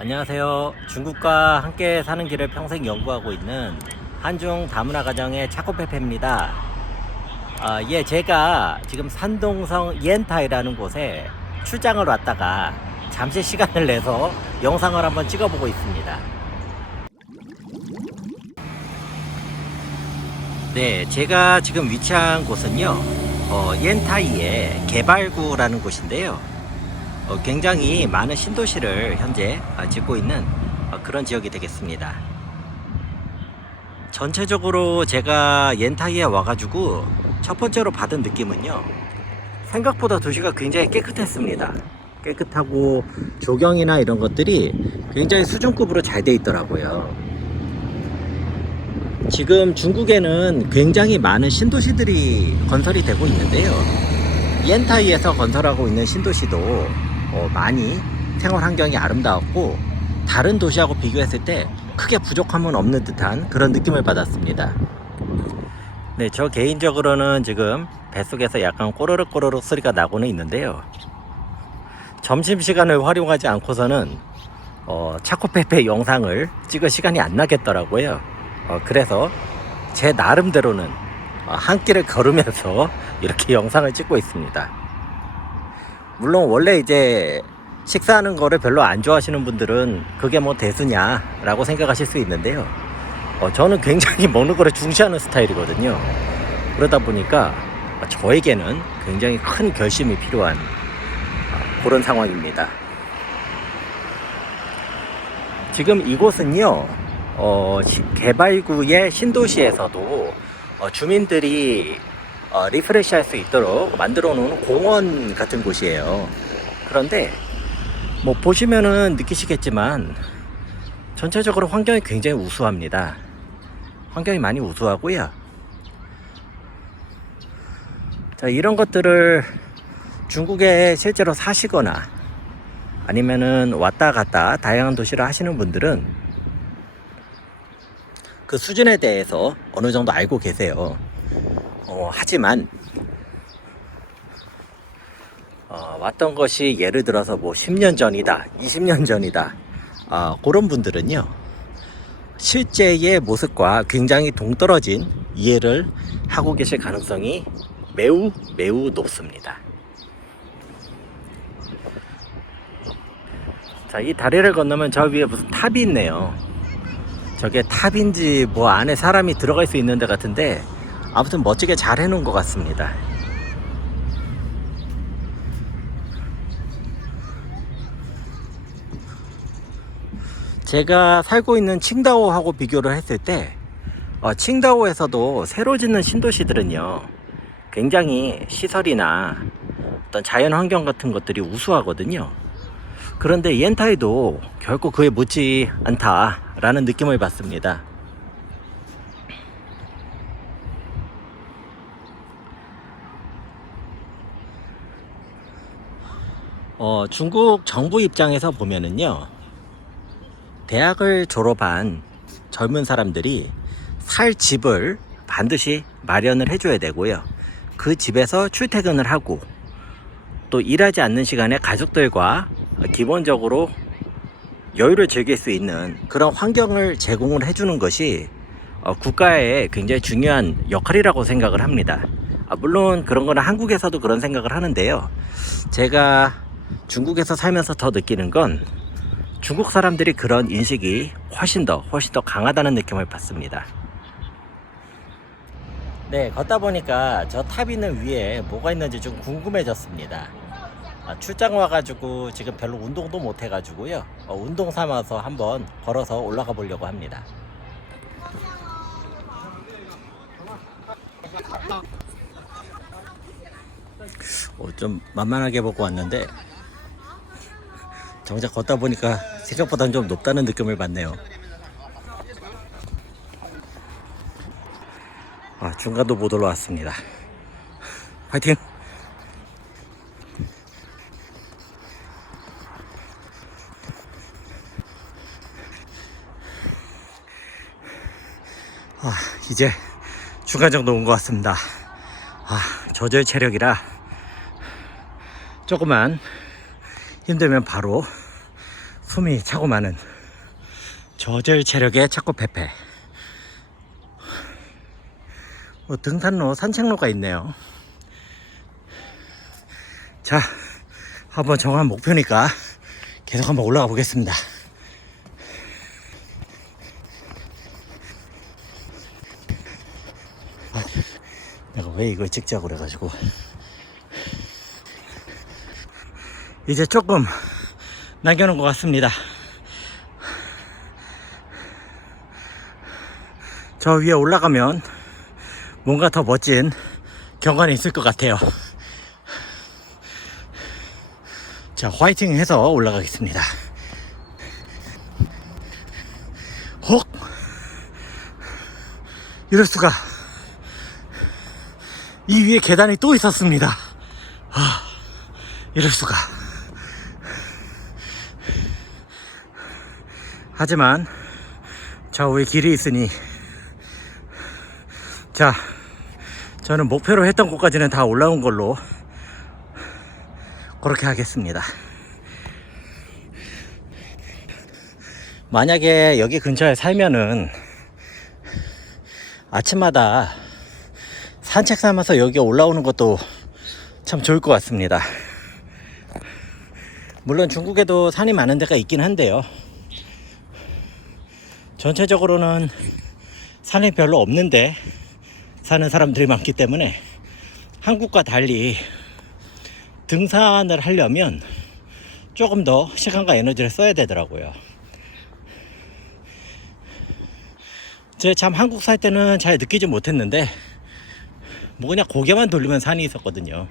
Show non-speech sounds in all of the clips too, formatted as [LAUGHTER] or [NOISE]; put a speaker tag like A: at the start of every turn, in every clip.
A: 안녕하세요. 중국과 함께 사는 길을 평생 연구하고 있는 한중 다문화 가정의 차코페페입니다. 아, 예, 제가 지금 산동성 옌타이라는 곳에 출장을 왔다가 잠시 시간을 내서 영상을 한번 찍어보고 있습니다. 네, 제가 지금 위치한 곳은요, 어, 옌타이의 개발구라는 곳인데요. 어, 굉장히 많은 신도시를 현재 아, 짓고 있는 어, 그런 지역이 되겠습니다. 전체적으로 제가 옌타이에 와가지고 첫 번째로 받은 느낌은요. 생각보다 도시가 굉장히 깨끗했습니다. 깨끗하고 조경이나 이런 것들이 굉장히 수준급으로 잘 돼 있더라고요. 지금 중국에는 굉장히 많은 신도시들이 건설이 되고 있는데요. 옌타이에서 건설하고 있는 신도시도 어, 많이 생활 환경이 아름다웠고 다른 도시하고 비교했을 때 크게 부족함은 없는 듯한 그런 느낌을 받았습니다. 네, 저 개인적으로는 지금 뱃속에서 약간 꼬르륵 꼬르륵 소리가 나고는 있는데요. 점심 시간을 활용하지 않고서는 어, 차코페페 영상을 찍을 시간이 안 나겠더라고요. 어, 그래서 제 나름대로는 어, 한 끼를 걸으면서 [LAUGHS] 이렇게 영상을 찍고 있습니다. 물론 원래 이제 식사하는 거를 별로 안 좋아하시는 분들은 그게 뭐 대수냐라고 생각하실 수 있는데요. 어, 저는 굉장히 [LAUGHS] 먹는 거를 중시하는 스타일이거든요. 그러다 보니까 저에게는 굉장히 큰 결심이 필요한 어, 그런 상황입니다. 지금 이곳은요, 어, 시- 개발구의 신도시에서도 어, 주민들이 어, 리프레시 할 수 있도록 만들어 놓은 공원 같은 곳이에요. 그런데 뭐 보시면은 느끼시겠지만 전체적으로 환경이 굉장히 우수합니다. 환경이 많이 우수하고요. 자, 이런 것들을 중국에 실제로 사시거나 아니면은 왔다 갔다 다양한 도시를 하시는 분들은 그 수준에 대해서 어느 정도 알고 계세요. 어, 하지만 어, 왔던 것이 예를 들어서 뭐 10년 전이다, 20년 전이다, 아, 그런 분들은요, 실제의 모습과 굉장히 동떨어진 이해를 하고 계실 가능성이 매우 매우 높습니다. 자, 이 다리를 건너면 저 위에 무슨 탑이 있네요. 저게 탑인지 뭐 안에 사람이 들어갈 수 있는 데 같은데 아무튼 멋지게 잘 해놓은 것 같습니다. 제가 살고 있는 칭다오하고 비교를 했을 때 어, 칭다오에서도 새로 짓는 신도시들은요 굉장히 시설이나 어떤 자연 환경 같은 것들이 우수하거든요. 그런데 옌타이도 결코 그에 못지 않다라는 느낌을 받습니다. 어, 중국 정부 입장에서 보면은요, 대학을 졸업한 젊은 사람들이 살 집을 반드시 마련을 해줘야 되고요. 그 집에서 출퇴근을 하고 또 일하지 않는 시간에 가족들과 기본적으로 여유를 즐길 수 있는 그런 환경을 제공을 해주는 것이 어, 국가의 굉장히 중요한 역할이라고 생각을 합니다. 아, 물론 그런 거는 한국에서도 그런 생각을 하는데요. 제가 중국에서 살면서 더 느끼는 건 중국 사람들이 그런 인식이 훨씬 더 훨씬 더 강하다는 느낌을 받습니다. 네, 걷다 보니까 저 탑 있는 위에 뭐가 있는지 좀 궁금해졌습니다. 아, 출장 와가지고 지금 별로 운동도 못 해가지고요. 어, 운동 삼아서 한번 걸어서 올라가 보려고 합니다. 어, 좀 만만하게 보고 왔는데 정작 걷다 보니까 생각보다는 좀 높다는 느낌을 받네요. 아, 중간도 못 올라왔습니다. 화이팅! 아, 이제 중간 정도 온 것 같습니다. 아, 저절 체력이라 조금만 힘들면 바로 숨이 차고 많은 저절 체력의 차코페페 뭐 등산로 산책로가 있네요. 자 한번 정한 목표니까 계속 한번 올라가 보겠습니다. 아, 내가 왜 이걸 찍자고 그래가지고 이제 조금 남겨놓은 것 같습니다. 저 위에 올라가면 뭔가 더 멋진 경관이 있을 것 같아요. 자, 화이팅 해서 올라가겠습니다. 혹! 이럴 수가. 이 위에 계단이 또 있었습니다. 아, 이럴 수가. 하지만 저 위에 길이 있으니 자 저는 목표로 했던 곳까지는 다 올라온 걸로 그렇게 하겠습니다. 만약에 여기 근처에 살면은 아침마다 산책 삼아서 여기 올라오는 것도 참 좋을 것 같습니다. 물론 중국에도 산이 많은 데가 있긴 한데요 전체적으로는 산이 별로 없는데 사는 사람들이 많기 때문에 한국과 달리 등산을 하려면 조금 더 시간과 에너지를 써야 되더라고요. 제 참 한국 살 때는 잘 느끼지 못했는데 뭐 그냥 고개만 돌리면 산이 있었거든요.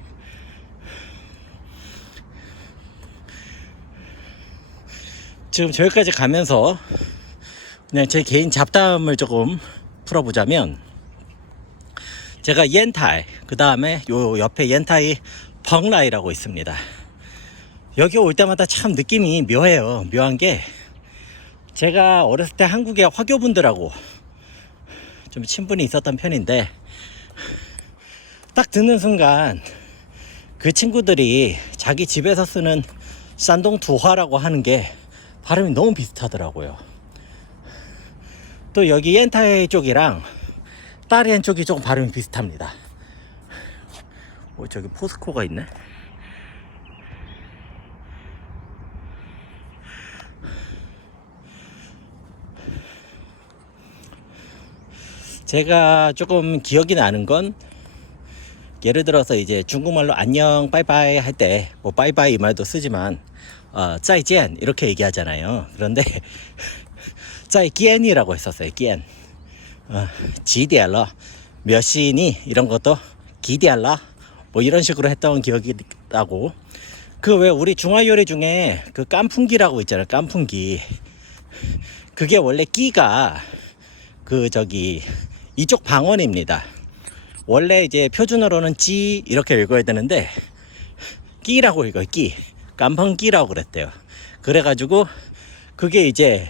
A: 지금 저기까지 가면서 그냥 제 개인 잡담을 조금 풀어보자면 제가 옌타이 그 다음에 요 옆에 옌타이 벙라이라고 있습니다. 여기 올 때마다 참 느낌이 묘해요. 묘한 게 제가 어렸을 때 한국의 화교분들하고 좀 친분이 있었던 편인데 딱 듣는 순간 그 친구들이 자기 집에서 쓰는 산동 두화라고 하는 게 발음이 너무 비슷하더라고요 또 여기 옌타이 쪽이랑 따리엔 쪽이 조금 발음이 비슷합니다. 어, 저기 포스코가 있네. 제가 조금 기억이 나는 건 예를 들어서 이제 중국말로 안녕 빠이빠이 할 때 뭐 빠이빠이 이 말도 쓰지만 어, 짜이젠 이렇게 얘기하잖아요. 그런데 짜이끼엔이라고 했었어요. 기엔. 어, 지디알라 몇 시니 이런 것도 기디알라 뭐 이런 식으로 했던 기억이 나고 그 왜 우리 중화 요리 중에 그 깐풍기라고 있잖아요. 깐풍기. 그게 원래 끼가 그 저기 이쪽 방언입니다. 원래 이제 표준어로는 찌 이렇게 읽어야 되는데 끼라고 읽어요. 끼. 깐풍기라고 그랬대요. 그래가지고 그게 이제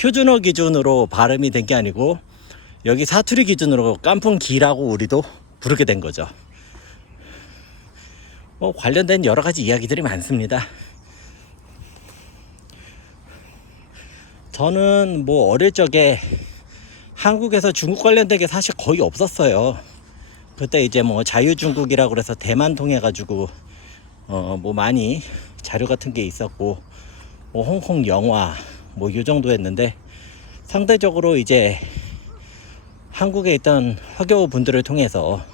A: 표준어 기준으로 발음이 된 게 아니고 여기 사투리 기준으로 깐풍기라고 우리도 부르게 된 거죠. 뭐 관련된 여러 가지 이야기들이 많습니다. 저는 뭐 어릴 적에 한국에서 중국 관련된 게 사실 거의 없었어요. 그때 이제 뭐 자유중국이라고 그래서 대만 통해 가지고 어 뭐 많이 자료 같은 게 있었고 뭐 홍콩 영화 뭐 이 정도였는데 상대적으로 이제 한국에 있던 화교 분들을 통해서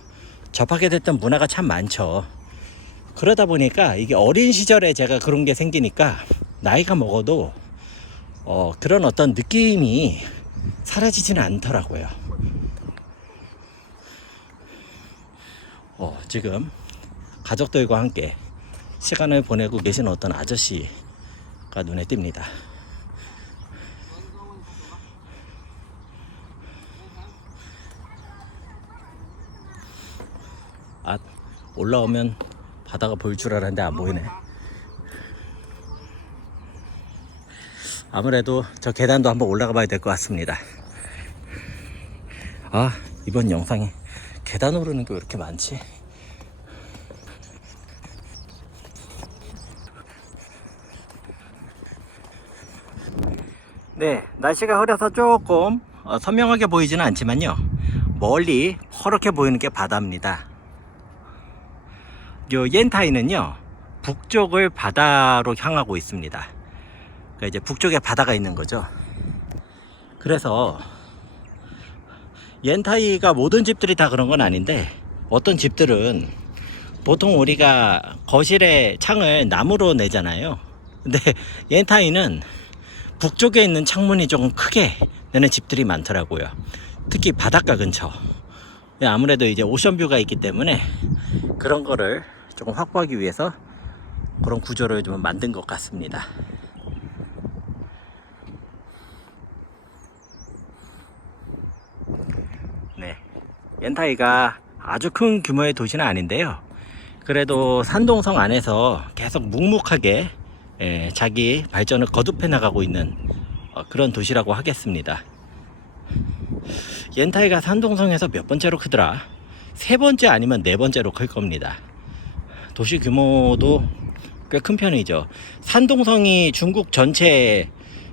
A: 접하게 됐던 문화가 참 많죠. 그러다 보니까 이게 어린 시절에 제가 그런 게 생기니까 나이가 먹어도 어, 그런 어떤 느낌이 사라지지는 않더라고요. 어, 지금 가족들과 함께 시간을 보내고 계신 어떤 아저씨가 눈에 띕니다. 아, 올라오면 바다가 보일 줄 알았는데 안 보이네. 아무래도 저 계단도 한번 올라가 봐야 될 것 같습니다. 아, 이번 영상에 계단 오르는 게 왜 이렇게 많지? 네, 날씨가 흐려서 조금 어, 선명하게 보이지는 않지만요. 멀리 퍼렇게 보이는 게 바다입니다. 요 옌타이는요, 북쪽을 바다로 향하고 있습니다. 그러니까 이제 북쪽에 바다가 있는 거죠. 그래서 옌타이가 모든 집들이 다 그런 건 아닌데 어떤 집들은 보통 우리가 거실에 창을 나무로 내잖아요. 근데 옌타이는 북쪽에 있는 창문이 조금 크게 내는 집들이 많더라고요. 특히 바닷가 근처. 예, 아무래도 이제 오션뷰가 있기 때문에 그런 거를 조금 확보하기 위해서 그런 구조를 좀 만든 것 같습니다. 네. 옌타이가 아주 큰 규모의 도시는 아닌데요. 그래도 산동성 안에서 계속 묵묵하게 예, 자기 발전을 거듭해 나가고 있는 어, 그런 도시라고 하겠습니다. 옌타이가 산동성에서 몇 번째로 크더라? 세 번째 아니면 네 번째로 클 겁니다. 도시 규모도 꽤 큰 편이죠. 산동성이 중국 전체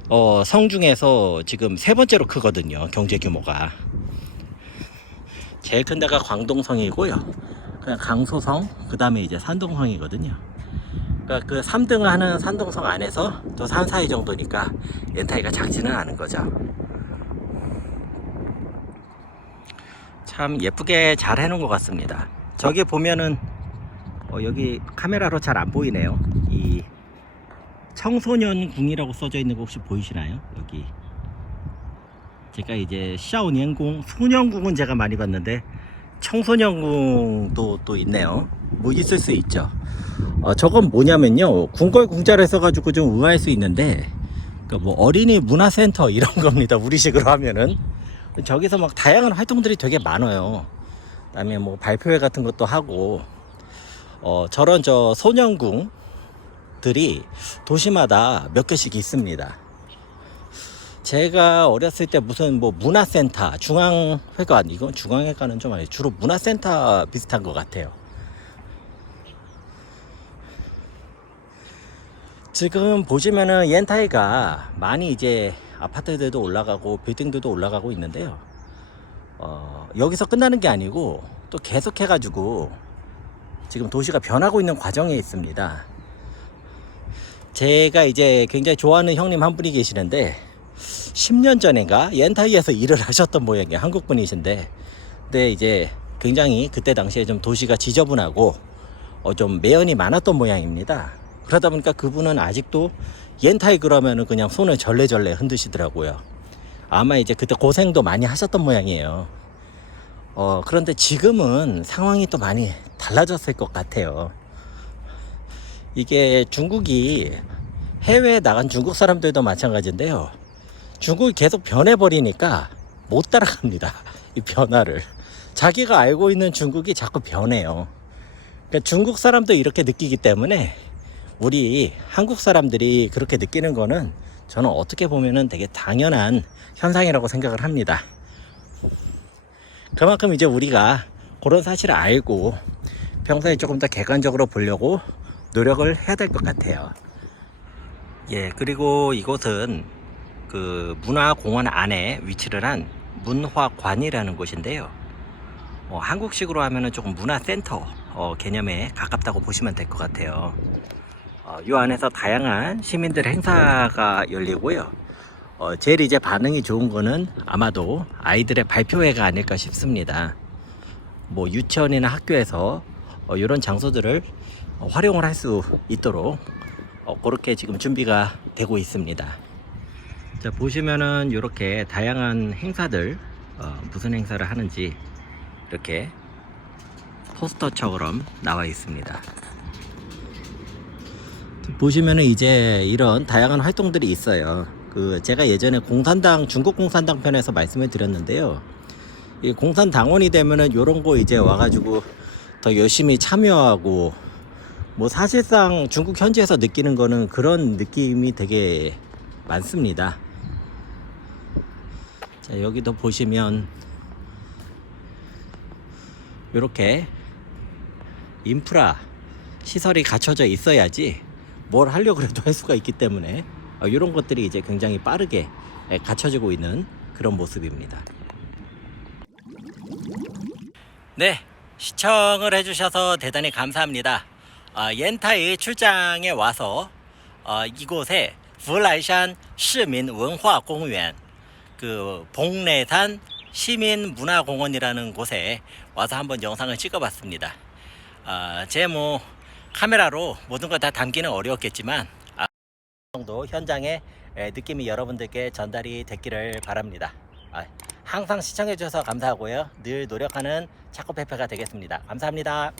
A: 어, 성 중에서 지금 세 번째로 크거든요. 경제 규모가. 제일 큰 데가 광동성이고요. 그냥 강소성, 그 다음에 이제 산동성이거든요. 그러니까 그 3등을 하는 산동성 안에서 또 3, 4위 정도니까 렌타이가 작지는 않은 거죠. 참 예쁘게 잘 해놓은 것 같습니다. 저기 보면은 어, 여기 카메라로 잘 안 보이네요. 이 청소년 궁이라고 써져 있는 거 혹시 보이시나요? 여기 제가 이제 샤오니엔궁 소년궁은 제가 많이 봤는데 청소년궁도 또 있네요. 뭐 있을 수 있죠. 어, 저건 뭐냐면요. 궁궐 궁자를 써가지고 좀 의아할 수 있는데 그뭐 어린이 문화센터 이런 [LAUGHS] 겁니다. 우리식으로 하면은 저기서 막 다양한 활동들이 되게 많아요. 그다음에 뭐 발표회 같은 것도 하고 어, 저런 저 소년궁들이 도시마다 몇 개씩 있습니다. 제가 어렸을 때 무슨 뭐 문화센터, 중앙회관, 이건 중앙회관은 좀 아니에요. 주로 문화센터 비슷한 것 같아요. 지금 보시면은 옌타이가 많이 이제 아파트들도 올라가고 빌딩들도 올라가고 있는데요. 어, 여기서 끝나는 게 아니고 또 계속 해가지고 지금 도시가 변하고 있는 과정에 있습니다. 제가 이제 굉장히 좋아하는 형님 한 분이 계시는데 10년 전인가 옌타이에서 일을 [LAUGHS] 하셨던 모양이에요. 한국 분이신데 근데 이제 굉장히 그때 당시에 좀 도시가 지저분하고 어, 좀 매연이 많았던 모양입니다. 그러다 보니까 그분은 아직도 옌타이 그러면은 그냥 손을 절레절레 흔드시더라고요. 아마 이제 그때 고생도 많이 하셨던 모양이에요. 어, 그런데 지금은 상황이 또 많이 달라졌을 것 같아요. 이게 중국이 해외에 나간 중국 사람들도 마찬가지인데요. 중국이 계속 변해버리니까 못 따라갑니다. [LAUGHS] 이 변화를. 자기가 알고 있는 중국이 자꾸 변해요. 그러니까 중국 사람도 이렇게 느끼기 때문에 우리 한국 사람들이 그렇게 느끼는 거는 저는 어떻게 보면은 되게 당연한 현상이라고 생각을 합니다. 그만큼 이제 우리가 그런 사실을 알고 평소에 조금 더 객관적으로 보려고 노력을 해야 될 것 같아요. 예, 그리고 이곳은 그 문화공원 안에 위치를 한 문화관이라는 곳인데요. 어, 한국식으로 하면은 조금 문화센터 어, 개념에 가깝다고 보시면 될 것 같아요. 어, 이 안에서 다양한 시민들 행사가 열리고요. 어, 제일 이제 반응이 좋은 거는 아마도 아이들의 발표회가 아닐까 싶습니다. 뭐 유치원이나 학교에서 어, 이런 장소들을 어, 활용을 할 수 있도록 어, 그렇게 지금 준비가 되고 있습니다. 자 보시면은 이렇게 다양한 행사들 어, 무슨 행사를 하는지 이렇게 포스터처럼 나와 있습니다. 보시면은 이제 이런 다양한 활동들이 있어요. 그 제가 예전에 공산당 중국 공산당 편에서 말씀을 드렸는데요. 이 공산 당원이 되면은 요런 거 이제 와가지고 더 열심히 참여하고 뭐 사실상 중국 현지에서 느끼는 거는 그런 느낌이 되게 많습니다. 자 여기도 보시면 이렇게 인프라 시설이 갖춰져 있어야지 뭘 하려고 해도 할 수가 있기 때문에 이런 것들이 이제 굉장히 빠르게 예, 갖춰지고 있는 그런 모습입니다. 네, 시청을 해주셔서 대단히 감사합니다. 아, 옌타이 출장에 와서 어, 이곳에 불라이산 시민 원화 공원 그 봉래산 시민 문화공원이라는 곳에 와서 한번 영상을 찍어봤습니다. 아, 제뭐 카메라로 모든 걸 다 담기는 어려웠겠지만 아, 이 정도 현장의 에, 느낌이 여러분들께 전달이 됐기를 바랍니다. 아, 항상 시청해 주셔서 감사하고요. 늘 노력하는 차코페페가 되겠습니다. 감사합니다.